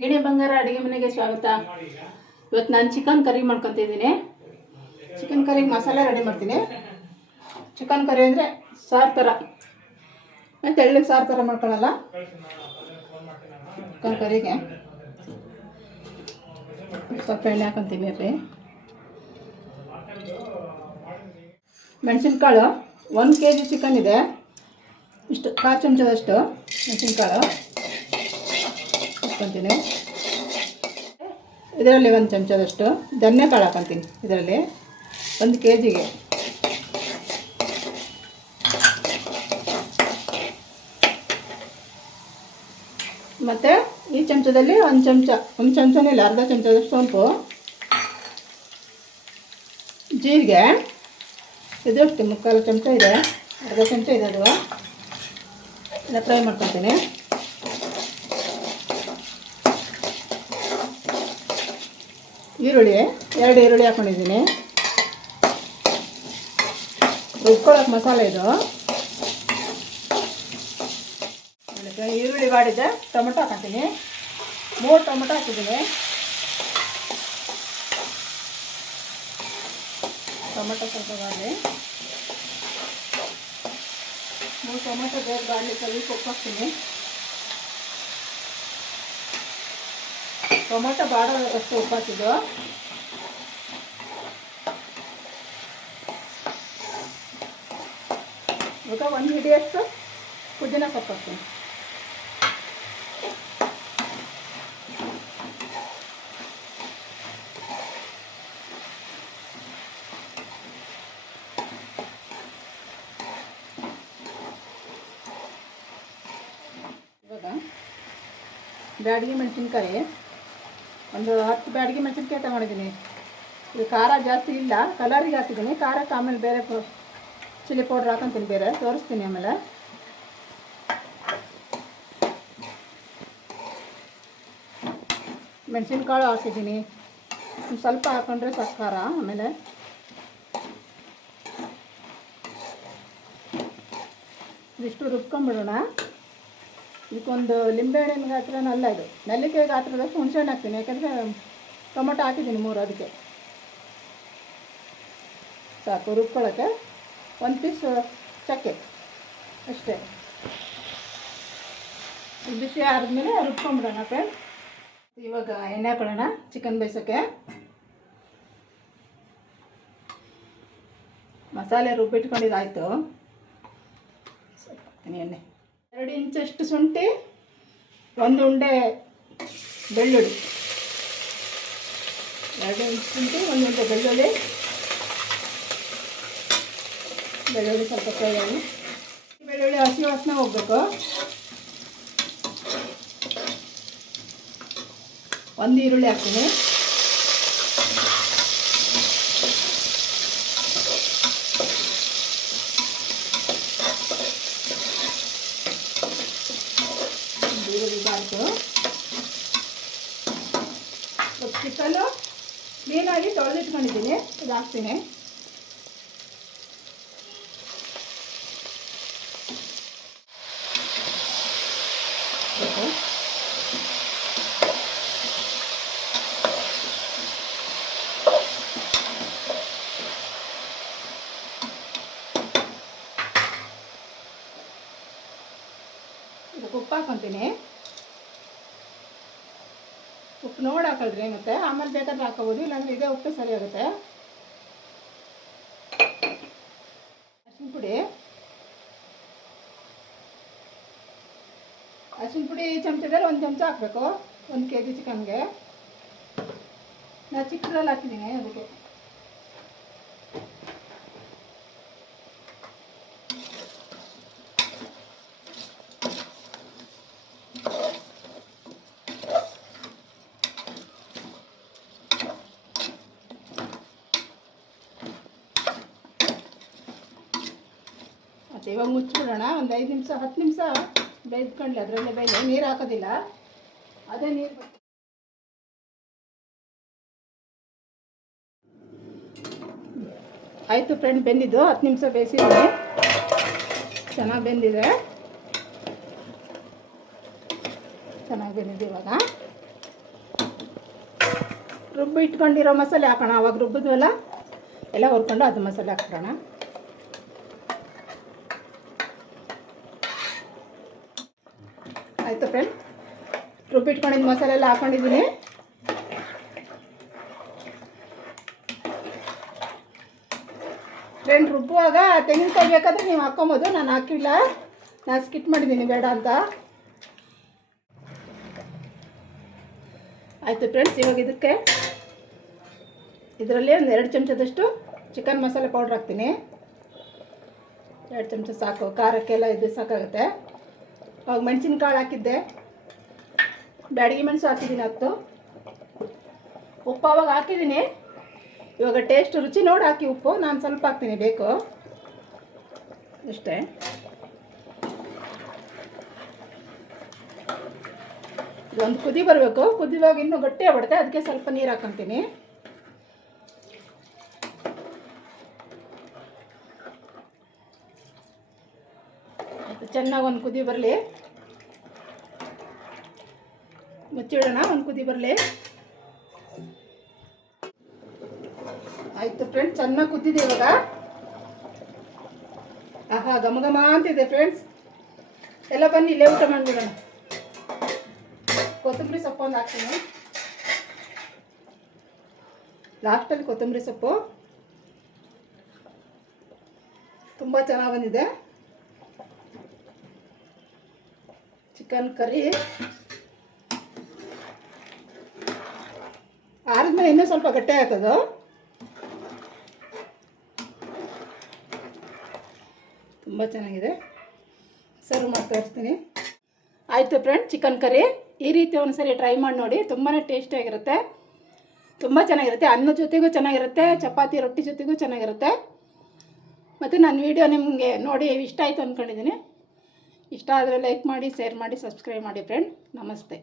ಗಿಣಿ ಬಂಗಾರ ಅಡುಗೆ ಮನೆಗೆ ಸ್ವಾಗತ. ಇವತ್ತು ನಾನು ಚಿಕನ್ ಕರಿ ಮಾಡ್ಕೊತಿದ್ದೀನಿ ಚಿಕನ್ ಕರಿಗೆ ಮಸಾಲೆ ರೆಡಿ ಮಾಡ್ತೀನಿ. ಚಿಕನ್ ಕರಿ ಅಂದರೆ ಸಾರು ಥರ ಮತ್ತು ಎಳ್ಳಿಗೆ ಸಾರು ಥರ ಮಾಡ್ಕೊಳ್ಳಲ್ಲ ಚಿಕನ್ ಕರಿಗೆ ಸ್ವಲ್ಪ ಎಣ್ಣೆ ಹಾಕೊತೀನಿ ರೀ. ಮೆಣಸಿನ್ಕಾಳು ಒಂದು ಕೆ ಜಿ ಚಿಕನ್ ಇದೆ. ಇಷ್ಟು ಕಾಲು ಚಮಚದಷ್ಟು ಮೆಣಸಿನ್ಕಾಳು. ಹಾಕ್ಕೊತೀನಿ. ಇದರಲ್ಲಿ ಒಂದು ಚಮಚದಷ್ಟು ಧನ್ಯ ಕಾಳು ಹಾಕೊತೀನಿ ಇದರಲ್ಲಿ. ಒಂದು ಕೆ ಜಿಗೆ ಮತ್ತು ಈ ಚಮಚದಲ್ಲಿ ಒಂದು ಚಮಚ, ಒಂದು ಚಮಚನೇ ಇಲ್ಲ, ಅರ್ಧ ಚಮಚದಷ್ಟು ಸೋಂಪು. ಜೀರಿಗೆ ಇದು ಮುಕ್ಕಾಲು ಚಮಚ ಇದೆ, ಅರ್ಧ ಚಮಚ ಇದೆ ಅದು. ಎಲ್ಲ ಫ್ರೈ ಮಾಡ್ಕೊತೀನಿ ಈರುಳ್ಳಿ, ಎರಡು ಈರುಳ್ಳಿ ಹಾಕೊಂಡಿದ್ದೀನಿ. ರುಬ್ಕೊಳ್ಳೋಕೆ ಮಸಾಲೆ ಇದು. ಈರುಳ್ಳಿ ಮಾಡಿದ್ದೆ ಟೊಮೆಟೊ ಹಾಕ್ತೀನಿ. ಮೂರು ಟೊಮೆಟೊ ಹಾಕಿದ್ದೀನಿ. ಟೊಮೆಟೊ ಸ್ವಲ್ಪ ಬಾಡಿ ಮೂರು ಟೊಮೆಟೊ ಬೇಗ ಬಾಡಲಿಕ್ಕೆ ಉಪ್ಪು ಹಾಕ್ತೀನಿ. ಟೊಮೆಟೊ ಬಾಡೋದಷ್ಟು ಉಪ್ಪು ಹಾಕಿದ್ದು ಇವಾಗ ಒಂದು ಹಿಡಿಯಷ್ಟು ಪುದೀನ ಸೊಪ್ಪು ಹಾಕ್ತೀನಿ. ಇವಾಗ ಬ್ಯಾಡಗಿ ಮೆಣಸಿನ್ಕಾಯಿ. ಒಂದು ಹತ್ತು ಬ್ಯಾಡಿಗೆ ಮೆಣಸಿನ್ಕಾಯಿ ತಗೊಂಡಿದ್ದೀನಿ. ಇದು ಖಾರ ಜಾಸ್ತಿ ಇಲ್ಲ ಕಲರಿಗೆ ಹಾಕಿದ್ದೀನಿ. ಖಾರಕ್ಕೆ ಆಮೇಲೆ ಬೇರೆ ಚಿಲ್ಲಿ ಪೌಡ್ರ್ ಹಾಕೊಂತೀನಿ ಬೇರೆ, ತೋರಿಸ್ತೀನಿ ಆಮೇಲೆ. ಮೆಣಸಿನ್ಕಾಳು ಹಾಕಿದ್ದೀನಿ. ಸ್ವಲ್ಪ ಹಾಕೊಂಡ್ರೆ ಸಾಕು ಖಾರ ಆಮೇಲೆ. ಇಷ್ಟು ರುಬ್ಕೊಂಬಿಡೋಣ ಇದಕ್ಕೊಂದು ಲಿಂಬೆಹಣ್ಣಿನ ಗಾತ್ರನಲ್ಲ ಇದು. ನೆಲ್ಲಿಕಾಯಿ ಗಾತ್ರದಷ್ಟು ಹುಣಸೆಹಣ್ಣು ಹಾಕ್ತೀನಿ, ಯಾಕಂದರೆ ಟೊಮೊಟೊ ಹಾಕಿದ್ದೀನಿ ಮೂರು ಅದಕ್ಕೆ. ಸಾಕು ರುಬ್ಕೊಳ್ಳೋಕ್ಕೆ ಒಂದು ಪೀಸ್ ಚಕ್ಕೆ. ಅಷ್ಟೇ. ಬಿಸಿ ಆದಮೇಲೆ ರುಬ್ಕೊಂಬಿಡೋಣ ಫ್ರೆಂಡ್ ಇವಾಗ ಎಣ್ಣೆ ಹಾಕೊಳ್ಳೋಣ ಚಿಕನ್ ಬೇಯಿಸೋಕ್ಕೆ ಮಸಾಲೆ ರುಬ್ಬಿಟ್ಕೊಂಡಿದ್ದಾಯಿತು. ಎಣ್ಣೆ. ಎರಡು ಇಂಚಷ್ಟು ಶುಂಠಿ, ಒಂದು ಉಂಡೆ ಬೆಳ್ಳುಳ್ಳಿ. ಎರಡು ಇಂಚ್ ಶುಂಠಿ, ಒಂದು ಉಂಡೆ ಬೆಳ್ಳುಳ್ಳಿ. ಬೆಳ್ಳುಳ್ಳಿ ಸ್ವಲ್ಪ ಫ್ರೈ ಬೆಳ್ಳುಳ್ಳಿ ಹಸಿ ವಾಸನೆ ಹೋಗ್ಬೇಕು. ಒಂದು ಈರುಳ್ಳಿ ಹಾಕ್ತೀನಿ ಒಂದು ಈರುಳ್ಳಿ ಬಾಯ್ತು ಸ್ವಲ್ಪ ಚಿಕನ್ನು ತೊಳೆದಿಟ್ಕೊಂಡಿದ್ದೀನಿ ಇದು ಹಾಕ್ತೀನಿ ಇದಕ್ಕೆ ಉಪ್ಪು ಹಾಕೊತೀನಿ. ನೋಡಿ ಹಾಕೊಳ್ರಿ ಮತ್ತೆ. ಆಮೇಲೆ ಬೇಕಾದ್ರೆ ಹಾಕೋಬೋದು, ಇಲ್ಲಾಂದ್ರೆ ಇದೇ ಉಪ್ಪು ಸರಿ ಆಗುತ್ತೆ. ಅರಿಶಿನ ಪುಡಿ. ಅರಿಶಿನ ಪುಡಿ ಚಮಚದಲ್ಲಿ ಒಂದು ಚಮಚ ಹಾಕಬೇಕು. ಒಂದು ಕೆ ಜಿ ಚಿಕನ್ಗೆ. ನಾನು ಚಿಕ್ಕದ್ರಲ್ಲಿ ಹಾಕಿದ್ದೀನಿ ಅದಕ್ಕೆ. ಮತ್ತು ಇವಾಗ ಮುಚ್ಚಿಬಿಡೋಣ. ಒಂದು ಐದು ನಿಮಿಷ, ಹತ್ತು ನಿಮಿಷ ಬೇಯ್ದುಕೊಂಡು ಅದರಲ್ಲೇ ಬೇಯ್ದೆ. ನೀರು ಹಾಕೋದಿಲ್ಲ. ಅದೇ ನೀರು ಆಯಿತು ಫ್ರೆಂಡ್ ಬೆಂದಿದ್ದು. ಹತ್ತು ನಿಮಿಷ ಬೇಯಿಸಿದ್ದೀನಿ ಚೆನ್ನಾಗಿ ಬೆಂದಿದೆ. ಚೆನ್ನಾಗಿ ಬೆಂದಿದೆ ಇವಾಗ. ರುಬ್ಬಿ ಇಟ್ಕೊಂಡಿರೋ ಮಸಾಲೆ ಹಾಕೋಣ. ಅವಾಗ ರುಬ್ಬಿದ್ವಲ್ಲ? ಎಲ್ಲ ಹುರ್ಕೊಂಡು ಅದು ಮಸಾಲೆ ಹಾಕ್ಬಿಡೋಣ. ಆಯಿತು ಫ್ರೆಂಡ್ ರುಬ್ಬಿಟ್ಕೊಂಡಿದ್ದು ಮಸಾಲೆ ಎಲ್ಲ ಹಾಕೊಂಡಿದ್ದೀನಿ. ಫ್ರೆಂಡ್ ರುಬ್ಬುವಾಗ ತೆಂಗಿನಕಾಯಿ ಬೇಕಾದ್ರೆ ನೀವು ಹಾಕ್ಕೊಬೋದು. ನಾನು ಹಾಕಿಲ್ಲ. ನಾನು ಸ್ಕಿಟ್ ಮಾಡಿದ್ದೀನಿ, ಬೇಡ ಅಂತ. ಆಯಿತು ಫ್ರೆಂಡ್ಸ್ ಇವಾಗ ಇದಕ್ಕೆ ಇದರಲ್ಲಿ ಒಂದು ಎರಡು ಚಮಚದಷ್ಟು ಚಿಕನ್ ಮಸಾಲೆ ಪೌಡ್ರ್ ಹಾಕ್ತೀನಿ. ಎರಡು ಚಮಚ ಸಾಕು. ಖಾರಕ್ಕೆಲ್ಲ ಇದು ಸಾಕಾಗುತ್ತೆ. ಅವಾಗ ಮೆಣಸಿನ್ಕಾಳು ಹಾಕಿದ್ದೆ. ಬ್ಯಾಡಗಿ ಮೆಣಸು ಹಾಕಿದ್ದೀನಿ ಹತ್ತು ಉಪ್ಪು ಅವಾಗ ಹಾಕಿದ್ದೀನಿ. ಇವಾಗ ಟೇಸ್ಟ್ ರುಚಿ ನೋಡಿ ಹಾಕಿ ಉಪ್ಪು. ನಾನು ಸ್ವಲ್ಪ ಹಾಕ್ತೀನಿ, ಬೇಕು. ಅಷ್ಟೇ. ಒಂದು ಕುದಿ ಬರಬೇಕು. ಕುದಿವಾಗ ಇನ್ನೂ ಗಟ್ಟಿ ಆಗ್ಬಿಡುತ್ತೆ ಅದಕ್ಕೆ ಸ್ವಲ್ಪ ನೀರು ಹಾಕ್ಕೊಂತೀನಿ ಚೆನ್ನಾಗಿ ಒಂದು ಕುದಿ ಬರಲಿ. ಮುಚ್ಚಿಡೋಣ, ಒಂದು ಕುದಿ ಬರಲಿ. ಆಯಿತು ಫ್ರೆಂಡ್ಸ್ ಚೆನ್ನಾಗಿ ಕುದ್ದಿದೆ ಇವಾಗ. ಆಹಾ, ಘಮ ಘಮ ಅಂತಿದೆ ಫ್ರೆಂಡ್ಸ್ ಎಲ್ಲ ಬನ್ನಿ, ಇಲ್ಲೇ ಊಟ ಮಾಡಿಬಿಡೋಣ. ಕೊತ್ತಂಬರಿ ಸೊಪ್ಪು ಒಂದು ಹಾಕ್ತೀನಿ. ಲಾಸ್ಟಲ್ಲಿ ಕೊತ್ತಂಬರಿ ಸೊಪ್ಪು. ತುಂಬ ಚೆನ್ನಾಗಿ ಬಂದಿದೆ. Chicken curry. ಆರಿದ್ಮೇಲೆ ಇನ್ನೂ ಸ್ವಲ್ಪ ಗಟ್ಟಿ ಆಗ್ತದೆ ತುಂಬ ಚೆನ್ನಾಗಿದೆ. ಸರ್ವ್ ಮಾಡಿ ತೋರಿಸ್ತೀನಿ ಆಯಿತು ಫ್ರೆಂಡ್ ಚಿಕನ್ ಕರಿ. ಈ ರೀತಿ ಒಂದ್ಸರಿ ಟ್ರೈ ಮಾಡಿ ನೋಡಿ ತುಂಬಾ ಟೇಸ್ಟಿಯಾಗಿರುತ್ತೆ ತುಂಬ ಚೆನ್ನಾಗಿರುತ್ತೆ. ಅನ್ನ ಜೊತೆಗೂ ಚೆನ್ನಾಗಿರುತ್ತೆ, ಚಪಾತಿ, ರೊಟ್ಟಿ ಜೊತೆಗೂ ಚೆನ್ನಾಗಿರುತ್ತೆ. ಮತ್ತು ನಾನು ವಿಡಿಯೋ ನಿಮಗೆ ನೋಡಿ, ಇಷ್ಟ ಆಯಿತು ಅಂದ್ಕೊಂಡಿದ್ದೀನಿ ಇಷ್ಟ ಆದರೆ ಲೈಕ್ ಮಾಡಿ ಶೇರ್ ಮಾಡಿ ಸಬ್ಸ್ಕ್ರೈಬ್ ಮಾಡಿ ಫ್ರೆಂಡ್ ನಮಸ್ತೆ.